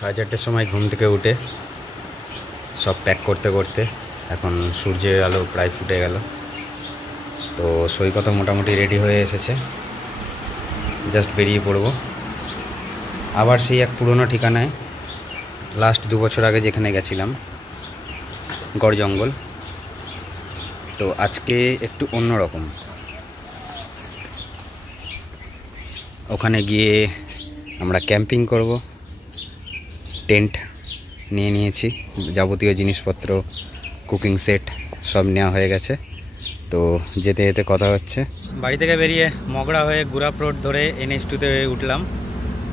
4:30-র সময় ঘুম থেকে উঠে সব প্যাক করতে করতে এখন সূর্যের আলো প্রায় ফুটে গেল। তো সৈকত মোটামুটি রেডি হয়ে এসেছে, জাস্ট বেরিয়ে পড়ব আবার সেই এক পুরনো ঠিকানায়, লাস্ট 2 বছর আগে যেখানে গেছিলাম, গড় জঙ্গল। তো আজকে একটু অন্যরকম, ওখানে গিয়ে আমরা ক্যাম্পিং করব। টেন্ট নিয়ে নিয়েছি, যাবতীয় জিনিসপত্র, কুকিং সেট সব নেওয়া হয়ে গেছে। তো যেতে যেতে কথা হচ্ছে। বাড়ি থেকে বেরিয়ে মগড়া হয়ে গুরাপ রোড ধরে NH2-তে উঠলাম।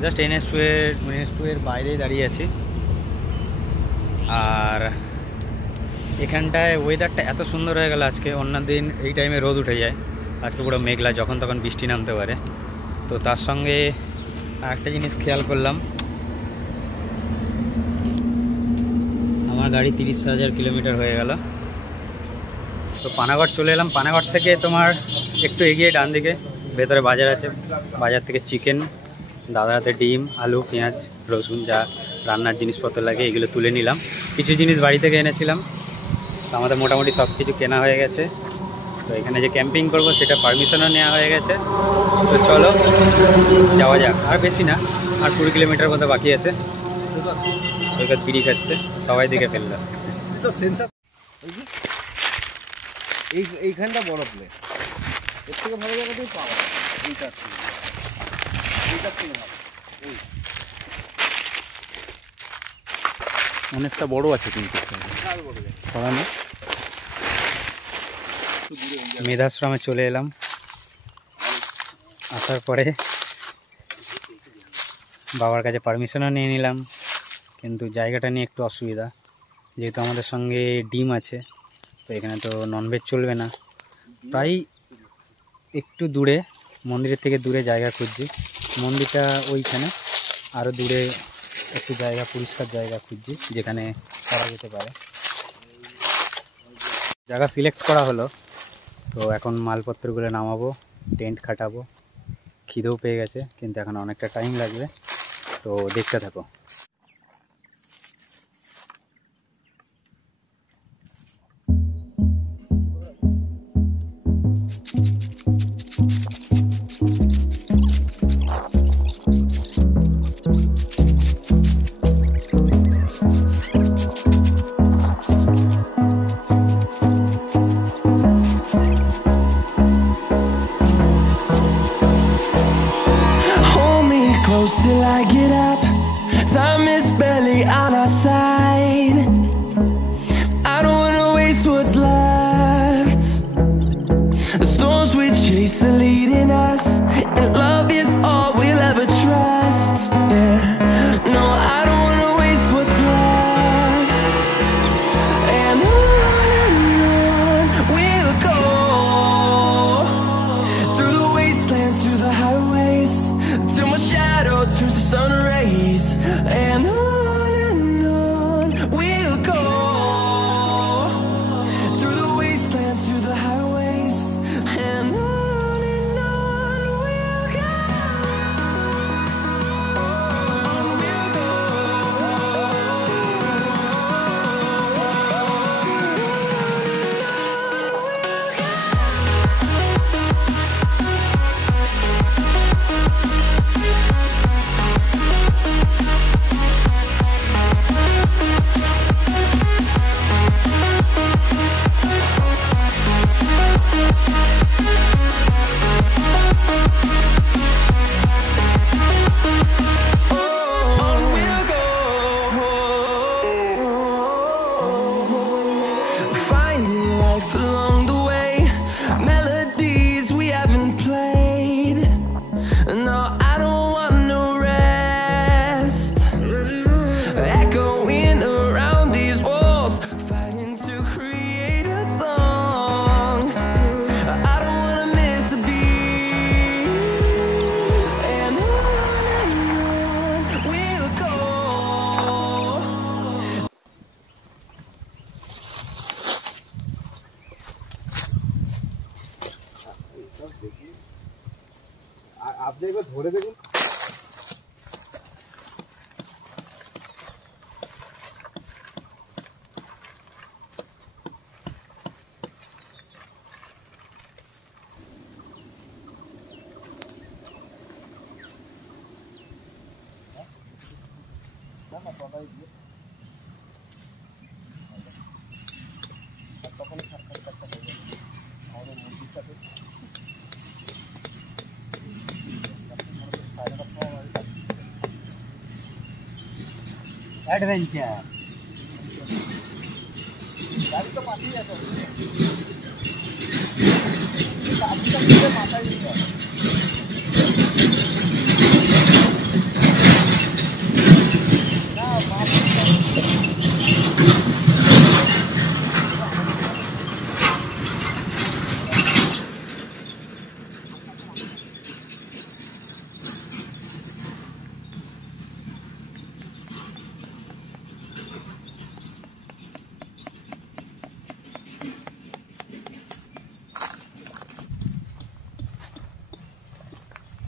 জাস্ট NH2-এর বাইরেই দাঁড়িয়ে আছি। আর এখানটায় ওয়েদারটা এত সুন্দর হয়ে গেল আজকে। অন্য দিন এই টাইমে রোদ উঠে যায়, আজকে পুরো মেঘলা, যখন তখন বৃষ্টি নামতে পারে। তো তার সঙ্গে একটা জিনিস খেয়াল করলাম, আমার গাড়ি 30,000 কিলোমিটার হয়ে গেল। তো পানাগড় চলে এলাম। পানাগড় থেকে তোমার একটু এগিয়ে ডান দিকে ভেতরে বাজার আছে, বাজার থেকে চিকেন, দাদার হাতে ডিম, আলু, পেঁয়াজ, রসুন, যা রান্নার জিনিসপত্র লাগে এগুলো তুলে নিলাম। কিছু জিনিস বাড়ি থেকে এনেছিলাম। তো আমাদের মোটামুটি সব কিছু কেনা হয়ে গেছে। তো এখানে যে ক্যাম্পিং করবো সেটা পারমিশনও নেওয়া হয়ে গেছে। তো চলো যাওয়া যাক। আর বেশি না, আর 20 কিলোমিটার মতো বাকি আছে। সৈকত বিড়ি খাচ্ছে, সবাই দিকে ফেললো। এইখানটা বড় প্লে, এর থেকে ভালো জায়গাতেই পাওয়া এইটার থেকে ভালো। অনেকটা বড় আছে কিন্তু মেধাশ্রমে চলে এলাম। আসার পরে বাবার কাছে পারমিশনও নিয়ে নিলাম, কিন্তু জায়গাটা নিয়ে একটু অসুবিধা, যেহেতু আমাদের সঙ্গে ডিম আছে। তো এখানে তো ননভেজ চলবে না, তাই একটু দূরে, মন্দিরের থেকে দূরে জায়গা খুঁজছি। মন্দিরটা ওইখানে, আরও দূরে একটু জায়গা, পরিষ্কার জায়গা খুঁজছি যেখানে করা যেতে পারে। জায়গা সিলেক্ট করা হলো। তো এখন মালপত্রগুলো নামাবো, টেন্ট খাটাবো। খিদেও পেয়ে গেছে, কিন্তু এখন অনেকটা টাইম লাগবে। তো দেখতে থাকো। Till I get up, time is barely on our side. I don't wanna waste what's left. The storms we chase are leading us, and love is all we'll ever trust. Yeah, no, I don't wanna waste what's left. And on we'll go, through the wastelands, through the highways, till my shadow turns to sun rays. And on we'll go, through the wastelands, through the highways. And on we'll go, on we'll go. Finding life along the way, melodies we haven't played. No, I don't want no rest. Echoing around these walls, fighting to create a song. I don't wanna miss a beat. And on we'll go. আপনি একবার ধরে দেখুন। না তলাই দিয়ে তখনই সাক্ষাৎ কাটটা হয়ে যাবে আমাদের মুরগির সাথে অ্যাডভেঞ্চার গাড়ি তো মাথায় আছে গাড়িটা দিয়ে মাথায় নিতে হবে না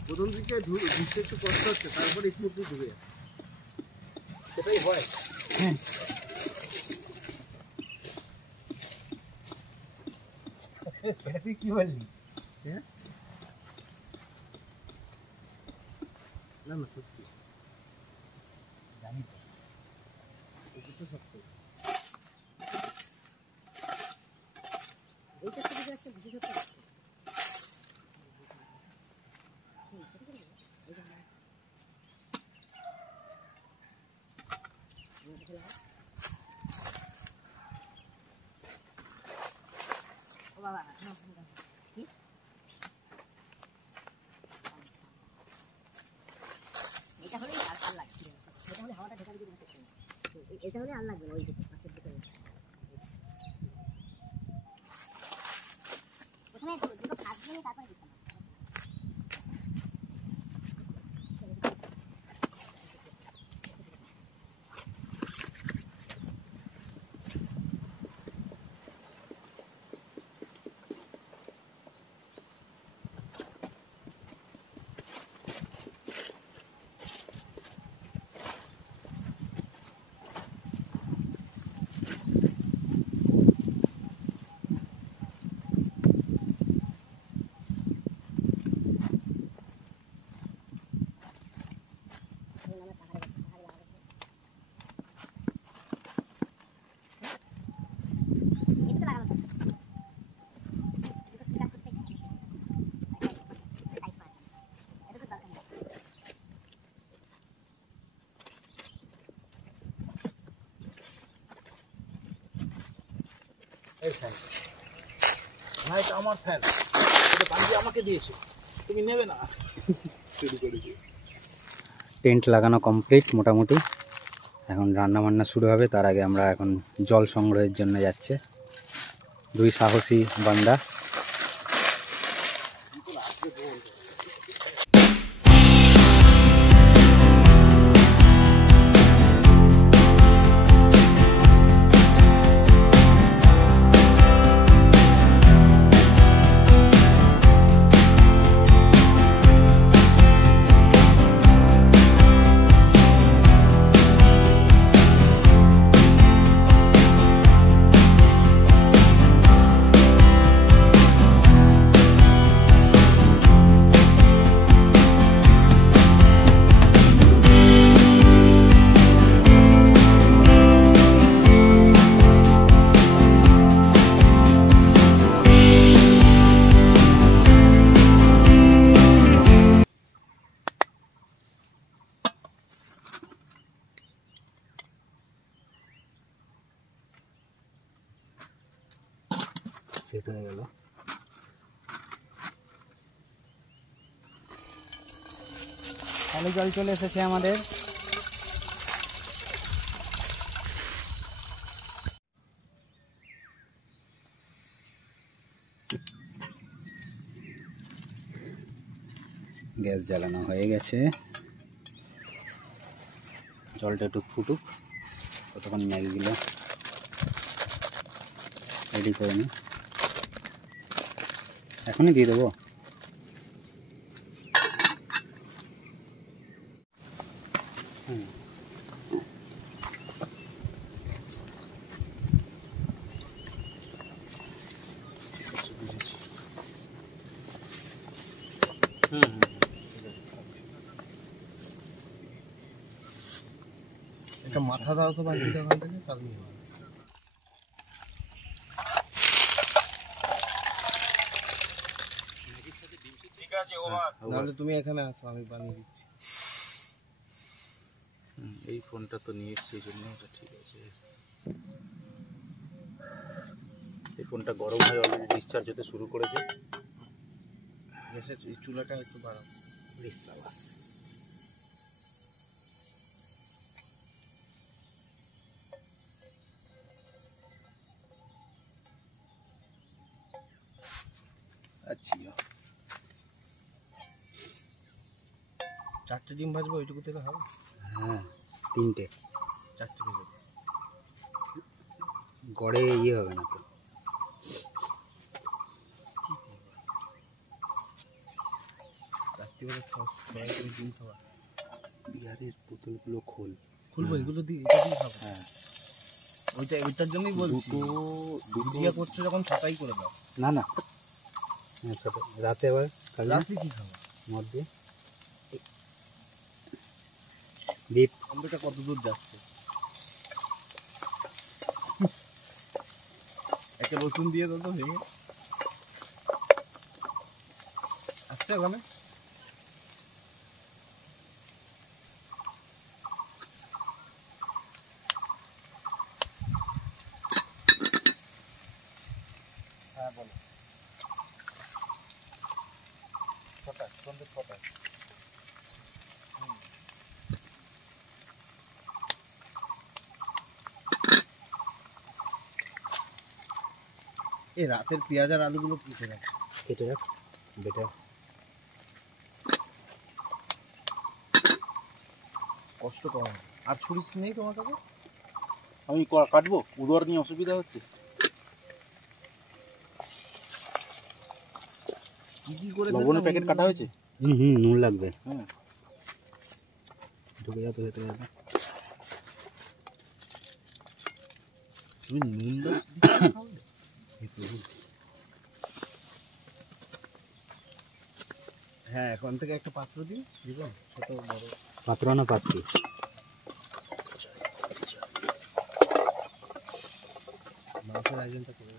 প্রথম দিকে ঢুকতে একটু কষ্ট হচ্ছে তারপরে স্মুথলি ঢুকে যাচ্ছে সেটাই হয় সেটা তুই কি বললি? হ্যাঁ না না সত্যি জানি তো। এটা তো সত্যি এইটা তো একটা বিশেষ এটা হলে আর লাগবে এটা হলে হাওয়াটা ঢোকা দিতে এটা হলে আর লাগবে না ওই দিকে পাশের দিকে ওখানে দুটো কাজ দিয়ে তারপরে দিতে এই ফ্যান না এটা আমার ফ্যান এটা বান্ধি আমাকে দিয়েছে তুমি নেবে না শুরু করেছি টেন্ট লাগানো কমপ্লিট মোটামুটি। এখন রান্না বান্না শুরু হবে, তার আগে আমরা এখন জল সংগ্রহের জন্য যাচ্ছে দুই সাহসী বান্দা। সেট হয়ে গেল। তাহলে জল চলে এসেছে আমাদের। গ্যাস জ্বালানো হয়ে গেছে, জলটা একটু ফুটুক, ততক্ষণ ম্যাগিগুলো রেডি করে নিই। এখনই দিয়ে দেবো। একটা মাথা দাও তো বাকিটা ওখান থেকে তাহলে ঠিক আছে ওভার নাহলে তুমি এখানে আসো আমি বানিয়ে দিচ্ছি এই ফোনটা তো নিয়ে এসছি এই জন্য ওটা ঠিক আছে এই ফোনটা গরম হয়ে অলরেডি ডিসচার্জ হতে শুরু করেছে গ্যাসের এই চুলাটা একটু বাড়াও আচ্ছা চারটে ডিম ভাজবো ওইটুকু তেলে হবে হ্যাঁ 3টে চারটে ভেজে গড়ে ইয়ে হবে না তো রাত্রিবেলা তুমি ডিম খাওয়া বিয়ারের বোতলগুলো খুলবো এগুলো দিয়ে এটা দিয়ে খাবো হ্যাঁ ওইটার জন্যই বলছি দুটিয়া করছো যখন ছটাই করে দাও না না হ্যাঁ ছোট রাতে আবার রাতে কি খাবো মদ দিয়ে ডিপ গন্ধটা কত দূর যাচ্ছে একটা রসুন দিয়ে দাও তো ভেঙে আসছে ওখানে হ্যাঁ বলো ছটায় সন্ধ্যে ছটায় এই রাতের পেঁয়াজ আর আলুগুলো কেটে রাখ কেটে রাখ বেটার কষ্ট কম আর ছুরি নেই তোমার কাছে আমি কাটবো উদর নিয়ে অসুবিধা হচ্ছে কি কি করে লবণের প্যাকেট কাটা হয়েছে নুন লাগবে হ্যাঁ ঢুকে যাবে ভেতরে যাবে তুমি নুন দাও হ্যাঁ এখন থেকে একটা পাত্র দিই দিব ছোট বড় পাত্র না পাত্রি মাংসের আয়োজনটা করে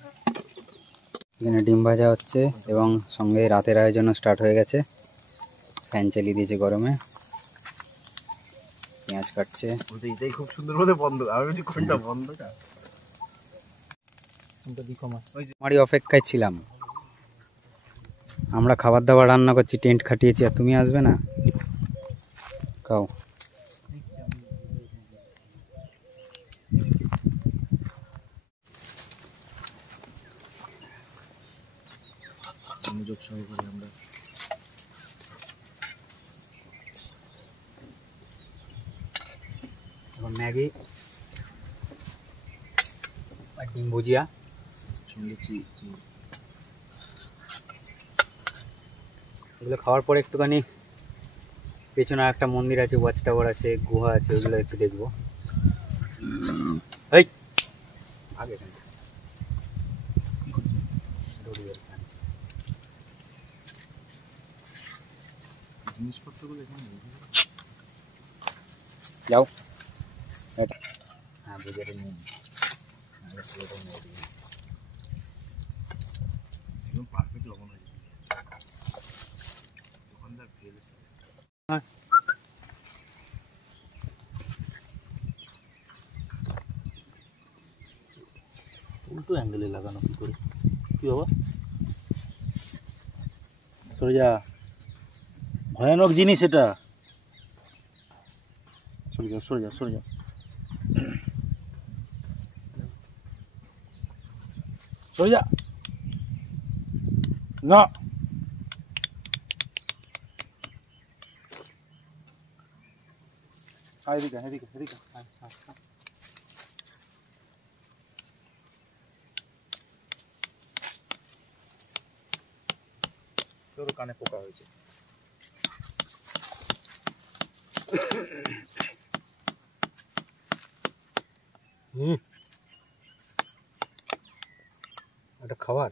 এখানে ডিম ভাজা হচ্ছে এবং সঙ্গে রাতের আয়োজনও স্টার্ট হয়ে গেছে ফ্যান চালিয়ে দিয়েছে গরমে পেঁয়াজ কাটছে বলতে এটাই খুব সুন্দর বলে বন্ধ আমি বলছি কোনটা বন্ধটা কোনটা দিকো মা ওই যে আমারই অপেক্ষায় ছিলাম আমরা খাবার দাবার রান্না করছি টেন্ট খাটিয়েছি আর তুমি আসবে না খাও মনোযোগ সহকারে আমরা এখন ম্যাগি আর ডিম ভুজিয়া সঙ্গে এগুলো খাওয়ার পরে একটুখানি পেছনে একটা মন্দির আছে ওয়াচ টাওয়ার আছে গুহা আছে ওগুলো একটু দেখবো এই আগে জিনিসপত্রগুলো এখানে যাও হ্যাঁ বুঝে নিয়ে একদম পারফেক্ট লবণ হয়ে যাবে দোকানদার ফেল হ্যাঁ উল্টো অ্যাঙ্গেলে লাগানো কি করে কি বাবা সরে যা ভয়ানক জিনিস এটা সরে যা সরে যা সরে যা সরে যা না এদিকে এদিকে এদিকে তোর কানে পোকা হয়েছে এটা খাবার